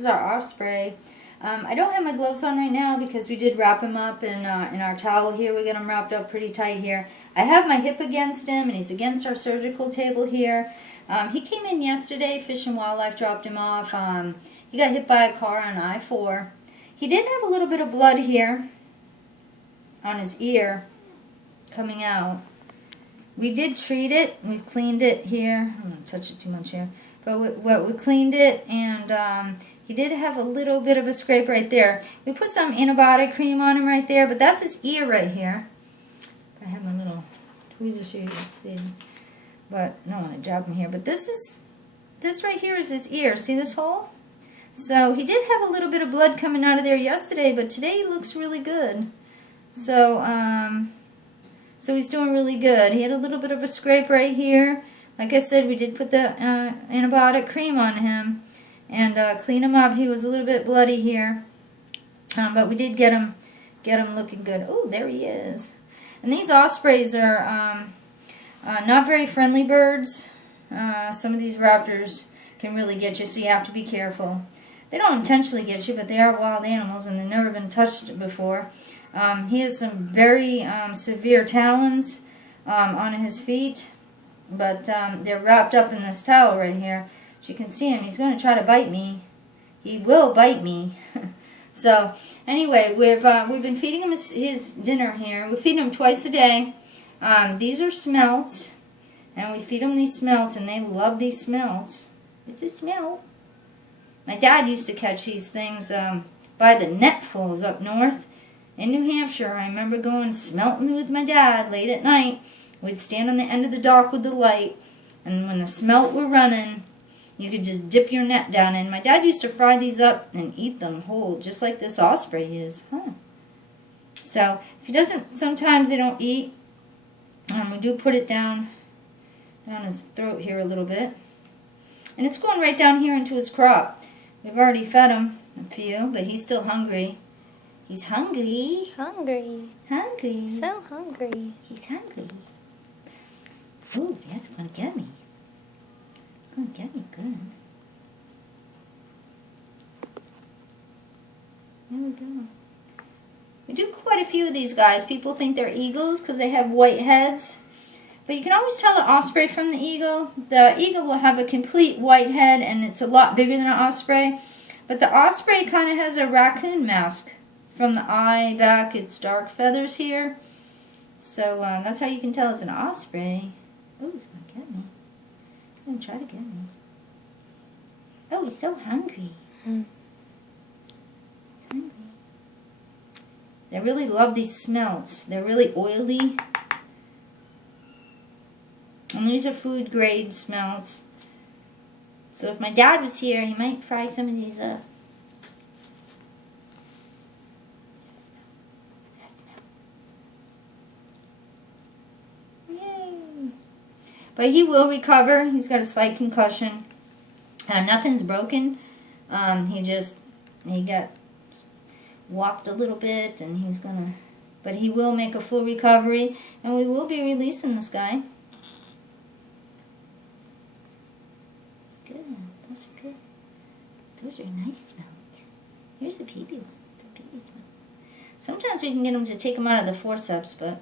is our Osprey. I don't have my gloves on right now because we did wrap him up in our towel here. We got him wrapped up pretty tight here. I have my hip against him, and he's against our surgical table here. He came in yesterday. Fish and Wildlife dropped him off. He got hit by a car on I-4. He did have a little bit of blood here on his ear coming out. We did treat it. We've cleaned it here. I'm going to touch it too much here. But we cleaned it, and he did have a little bit of a scrape right there. We put some antibiotic cream on him right there, but that's his ear right here. I have my little tweezers here, you can see. But I don't want to jab him here. But this right here is his ear. See this hole? So he did have a little bit of blood coming out of there yesterday, but today he looks really good. So so he's doing really good. He had a little bit of a scrape right here. Like I said, we did put the antibiotic cream on him and clean him up. He was a little bit bloody here, but we did get him looking good. Oh, there he is. And these ospreys are not very friendly birds. Some of these raptors can really get you, so you have to be careful. They don't intentionally get you, but they are wild animals, and they've never been touched before. He has some very severe talons on his feet, but they're wrapped up in this towel right here. As you can see him, he's going to try to bite me. He will bite me. So anyway, we've been feeding him his dinner here. We feed him twice a day. These are smelts, and we feed them these smelts, and they love these smelts. It's a smelt. My dad used to catch these things by the netfuls up north in New Hampshire. I remember going smelting with my dad late at night. We'd stand on the end of the dock with the light, and when the smelt were running, you could just dip your net down in. My dad used to fry these up and eat them whole, just like this osprey is. So if he doesn't, sometimes they don't eat. We do put it down his throat here a little bit. And it's going right down here into his crop. We've already fed him a few, but he's still hungry. He's hungry. Hungry. Hungry. So hungry. He's hungry. Ooh, that's going to get me. It's going to get me good. There we go. We do quite a few of these guys. People think they're eagles because they have white heads. But you can always tell the osprey from the eagle. The eagle will have a complete white head, and it's a lot bigger than an osprey. But the osprey kind of has a raccoon mask. From the eye back, it's dark feathers here. So that's how you can tell it's an osprey. Oh, he's going to get me. He's going to try to get me. Oh, he's so hungry. He's hungry. They really love these smelts. They're really oily. And these are food grade smelts. So if my dad was here, he might fry some of these up. Yay! But he will recover. He's got a slight concussion. Nothing's broken. He got whopped a little bit, and but he will make a full recovery, and we will be releasing this guy. Good. Those are good. Those are nice smells. Here's a baby one. It's a baby one. Sometimes we can get him to take him out of the forceps, but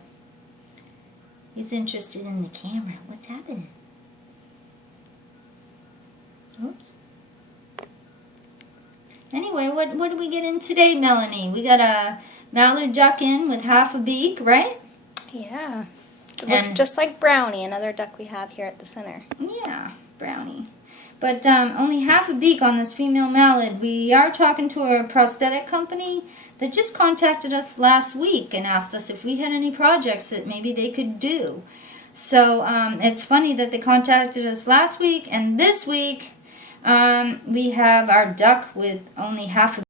he's interested in the camera. What's happening? Oops. Anyway, what did we get in today, Melanie? We got a mallard duck in with half a beak, right? Yeah. It looks just like Brownie, another duck we have here at the center. Yeah, Brownie. But only half a beak on this female mallard. We are talking to a prosthetic company that just contacted us last week and asked us if we had any projects that maybe they could do. So it's funny that they contacted us last week, and this week we have our duck with only half a